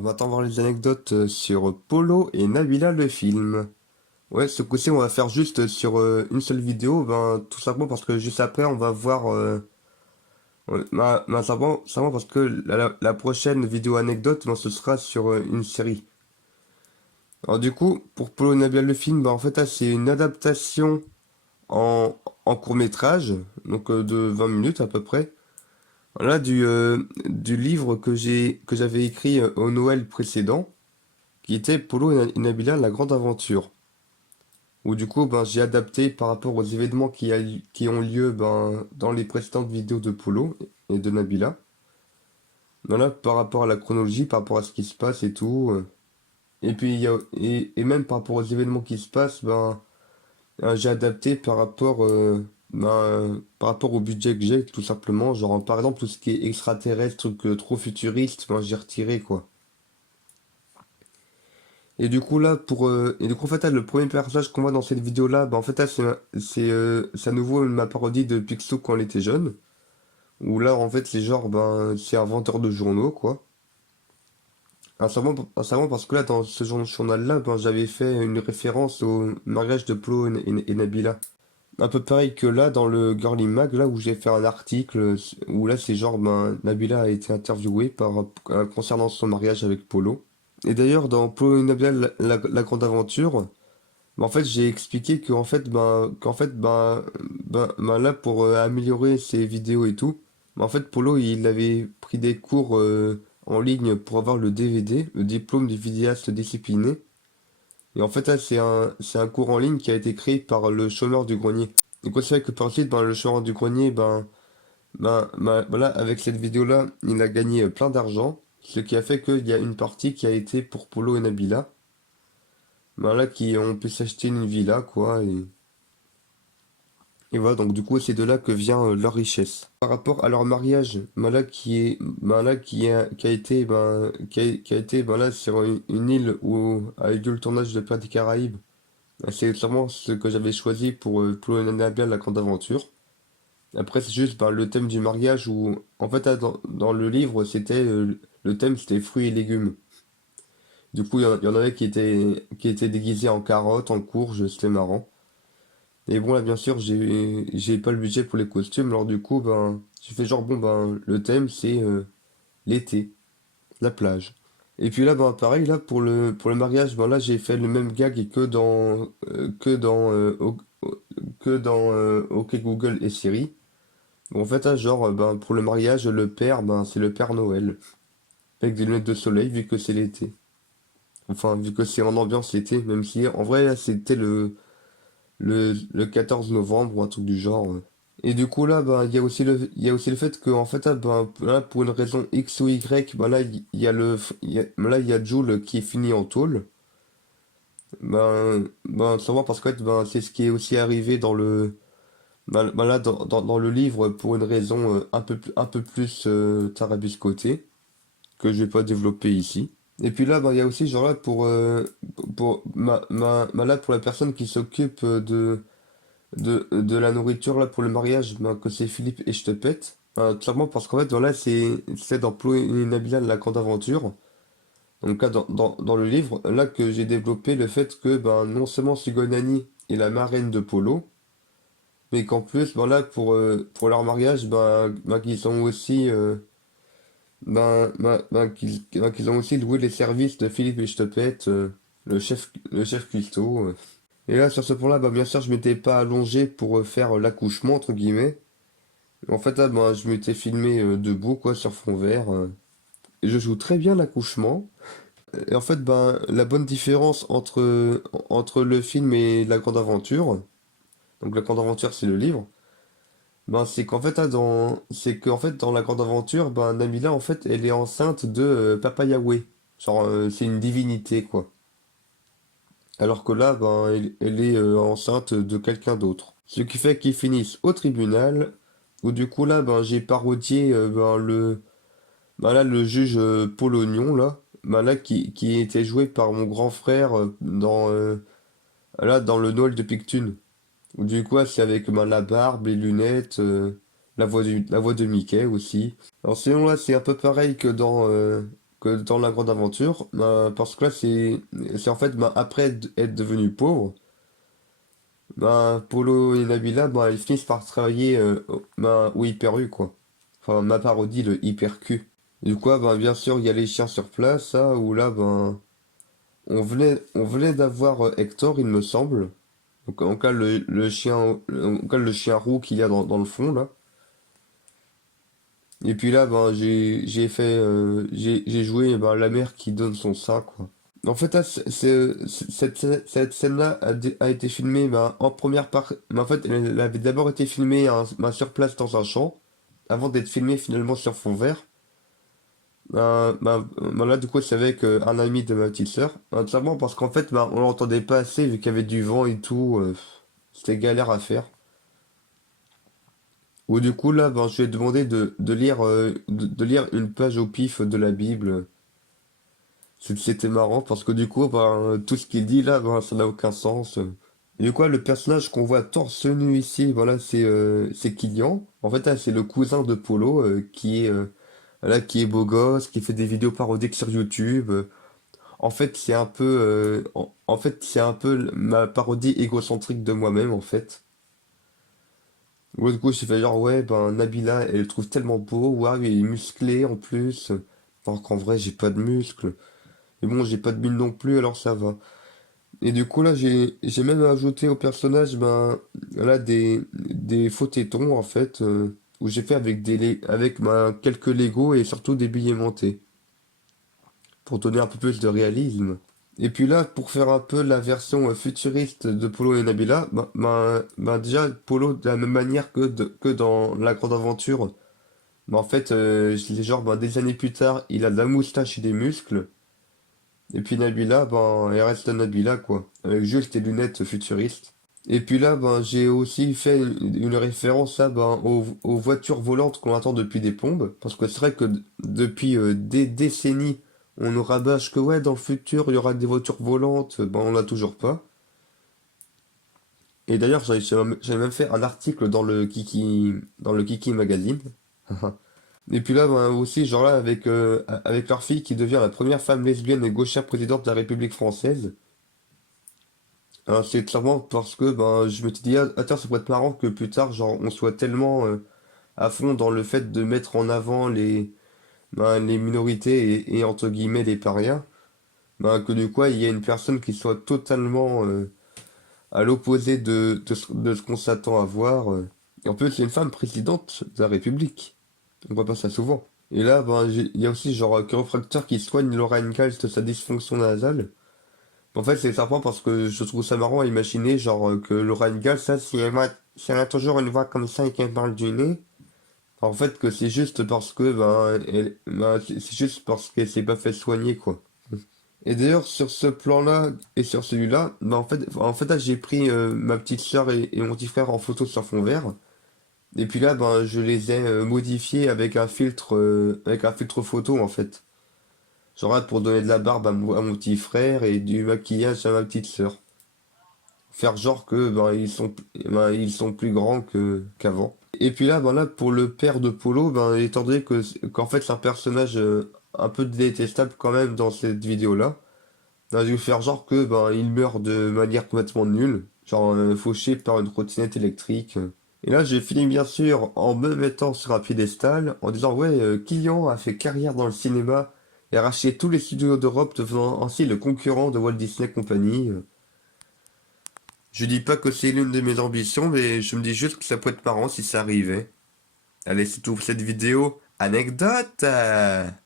On va voir les anecdotes sur Polo et Nabila le film. Ouais, ce coup-ci, on va faire juste sur une seule vidéo, ben, tout simplement parce que juste après, on va voir... simplement parce que la prochaine vidéo anecdote, ben, ce sera sur une série. Alors du coup, pour Polo et Nabila le film, ben, en fait, là, c'est une adaptation en, en court-métrage, donc de 20 minutes à peu près. Voilà, du livre que j'avais écrit au Noël précédent, qui était Polo et Nabila, la grande aventure. Où du coup, ben, j'ai adapté par rapport aux événements qui ont lieu ben, dans les précédentes vidéos de Polo et de Nabila. Voilà, par rapport à la chronologie, par rapport à ce qui se passe et tout. Et puis, et même par rapport aux événements qui se passent, ben, j'ai adapté par rapport au budget que j'ai, tout simplement. Genre, par exemple, tout ce qui est extraterrestre, truc trop futuriste, ben, j'ai retiré, quoi. Et du coup là et du coup en fait là, le premier personnage qu'on voit dans cette vidéo là, bah en fait là c'est à nouveau ma parodie de Picsou quand il était jeune. Où là en fait c'est genre ben c'est un vendeur de journaux quoi. À savoir parce que là dans ce journal là ben j'avais fait une référence au mariage de Plo et Nabila. Un peu pareil que là dans le Girly Mag là où j'ai fait un article où là c'est genre ben Nabila a été interviewée concernant son mariage avec Polo. Et d'ailleurs dans Polo et Nabila la grande aventure. En fait, j'ai expliqué qu'en fait, là, pour améliorer ses vidéos et tout, en fait, Polo, il avait pris des cours en ligne pour avoir le DVD, le diplôme du vidéaste discipliné. Et en fait, là, c'est un cours en ligne qui a été créé par le chômeur du grenier. Et quoi, c'est vrai que par la suite, ben, le chômeur du grenier, voilà, avec cette vidéo-là, il a gagné plein d'argent, ce qui a fait qu'il y a une partie qui a été pour Polo et Nabila. Ben là, on peut s'acheter une villa, quoi, et voilà, donc du coup, c'est de là que vient leur richesse. Par rapport à leur mariage, qui a été, qui a été, là, sur une île où a eu lieu le tournage de Pirates des Caraïbes. C'est sûrement ce que j'avais choisi pour Annabelle, la grande aventure. Après, c'est juste le thème du mariage où, en fait, là, dans le livre, le thème, c'était fruits et légumes. Du coup, il y en avait qui étaient déguisés en carottes, en courges, c'était marrant. Et bon, là, bien sûr, j'ai pas le budget pour les costumes, alors du coup, ben, j'ai fait genre, bon, ben, le thème, c'est l'été, la plage. Et puis là, ben, pareil, là, pour le mariage, ben, là, j'ai fait le même gag que dans OK Google et Siri. Bon, en fait, là, genre, ben, pour le mariage, le père, ben, c'est le Père Noël, avec des lunettes de soleil, vu que c'est l'été. Enfin, vu que c'est en ambiance l'été, même si, en vrai, là, c'était le 14 novembre ou un truc du genre. Et du coup là, il y a aussi le fait que en fait là, pour une raison X ou Y, là il y a là il y a Joule qui est fini en tôle. Savoir parce que c'est ce qui est aussi arrivé là dans le livre pour une raison un peu plus tarabiscotée que je vais pas développer ici. Et puis là, il y a aussi genre là là pour la personne qui s'occupe de la nourriture là pour le mariage, que c'est Philippe et je te pète. Tout simplement parce qu'en fait, c'est dans Plo et Nabila la grande aventure. Donc là, dans le livre, là que j'ai développé le fait que non seulement Sugonani est la marraine de Polo, mais qu'en plus, pour leur mariage, qu'ils ont aussi, qu'ils ont aussi loué les services de Philippe et je te pète, le chef cuistot. Et là, sur ce point-là, bien sûr, je m'étais pas allongé pour faire l'accouchement, entre guillemets. En fait, là, je m'étais filmé debout, quoi, sur fond vert. Et je joue très bien l'accouchement. Et en fait, la bonne différence entre le film et La Grande Aventure, donc La Grande Aventure, c'est le livre, c'est qu'en fait, dans La Grande Aventure, Nabila, en fait, elle est enceinte de Papa Yahweh. Genre, c'est une divinité, quoi. Alors que là, elle est enceinte de quelqu'un d'autre. Ce qui fait qu'ils finissent au tribunal, où du coup là, j'ai parodié le juge Polognon, là, qui était joué par mon grand frère dans le Noël de Pictune. Où du coup, c'est avec la barbe, les lunettes, la voix de Mickey aussi. Alors sinon là, c'est un peu pareil que que dans La Grande Aventure, parce que là, c'est en fait, après être devenu pauvre, Polo et Nabila, ils finissent par travailler au Hyper U, quoi. Enfin, ma parodie, le Hyper Q. Du coup, bien sûr, il y a les chiens sur place, ça, où là, on venait d'avoir Hector, il me semble. Donc, en cas, le chien roux qu'il y a dans le fond, là. Et puis là, j'ai joué la mère qui donne son sein, quoi. En fait, là, cette scène-là a été filmée en première partie. En fait, elle avait d'abord été filmée sur place dans un champ, avant d'être filmée finalement sur fond vert. Là, du coup, c'est avec un ami de ma petite sœur. Notamment parce qu'en fait, on l'entendait pas assez vu qu'il y avait du vent et tout. C'était galère à faire. Ou du coup, là, je lui ai demandé de lire une page au pif de la Bible. C'était marrant parce que du coup, tout ce qu'il dit là, ça n'a aucun sens. Et du coup, le personnage qu'on voit torse nu ici, voilà, c'est Killian. En fait, là, c'est le cousin de Polo qui est beau gosse, qui fait des vidéos parodiques sur YouTube. En fait, c'est un peu ma parodie égocentrique de moi-même, en fait. Ouais, du coup, j'ai fait genre, ouais, Nabila, elle le trouve tellement beau, waouh, il est musclé en plus. Alors qu'en vrai, j'ai pas de muscles. Mais bon, j'ai pas de mine non plus, alors ça va. Et du coup, là, j'ai même ajouté au personnage, là, des faux tétons, en fait, où j'ai fait avec quelques Lego et surtout des billets montés, pour donner un peu plus de réalisme. Et puis là, pour faire un peu la version futuriste de Polo et Nabila, déjà, Polo, de la même manière que dans La Grande Aventure, en fait, c'est genre, des années plus tard, il a de la moustache et des muscles. Et puis Nabila, elle reste Nabila, quoi. Avec juste des lunettes futuristes. Et puis là, j'ai aussi fait une référence là, aux voitures volantes qu'on attend depuis des plombes. Parce que c'est vrai que depuis des décennies, on nous rabâche que ouais, dans le futur, il y aura des voitures volantes. On l'a toujours pas. Et d'ailleurs, j'avais même fait un article dans le Kiki Magazine. Et puis là, aussi, genre là, avec leur fille qui devient la première femme lesbienne et gauchère présidente de la République française. Alors, c'est clairement parce que je me suis dit, ah, tiens, ça pourrait être marrant que plus tard, genre, on soit tellement à fond dans le fait de mettre en avant les minorités et entre guillemets les parias, que du coup, il y a une personne qui soit totalement à l'opposé de ce qu'on s'attend à voir. Et en plus, c'est une femme présidente de la République. On voit pas ça souvent. Et là, il y a aussi genre un chiropracteur qui soigne Laura Ingalls de sa dysfonction nasale. En fait, c'est sympa parce que je trouve ça marrant à imaginer, genre, que Laura Ingalls, ça, si elle a toujours une voix comme ça et qu'elle parle du nez, en fait, que c'est juste parce que, c'est juste parce qu'elle s'est pas fait soigner, quoi. Et d'ailleurs, sur ce plan-là et sur celui-là, en fait, là, j'ai pris ma petite sœur et mon petit frère en photo sur fond vert. Et puis là, je les ai modifiés avec un filtre photo, en fait. Genre là, pour donner de la barbe à mon petit frère et du maquillage à ma petite sœur. Faire genre que ils sont plus grands qu'avant. Et puis là, pour le père de Polo, étant donné qu'en fait c'est un personnage un peu détestable quand même dans cette vidéo-là, je vais faire genre que il meurt de manière complètement nulle, genre fauché par une trottinette électrique. Et là j'ai fini bien sûr en me mettant sur un piédestal, en disant ouais, Killian a fait carrière dans le cinéma et a racheté tous les studios d'Europe, devenant ainsi le concurrent de Walt Disney Company. Je dis pas que c'est l'une de mes ambitions, mais je me dis juste que ça peut être marrant si ça arrivait. Allez, c'est tout pour cette vidéo. Anecdote!